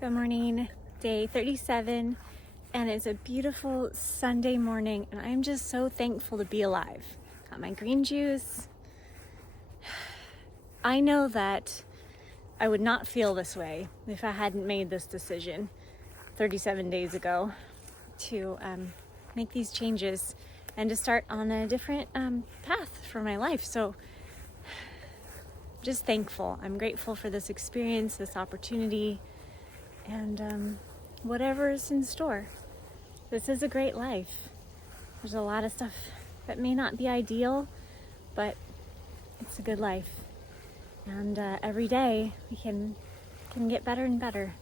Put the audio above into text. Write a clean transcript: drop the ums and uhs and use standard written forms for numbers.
Good morning, day 37, and it's a beautiful Sunday morning, and I'm just so thankful to be alive. Got my green juice. I know that I would not feel this way if I hadn't made this decision 37 days ago to make these changes and to start on a different path for my life. So just thankful. I'm grateful for this experience, this opportunity, and whatever is in store. This is a great life. There's a lot of stuff that may not be ideal, but it's a good life. And every day we can get better and better.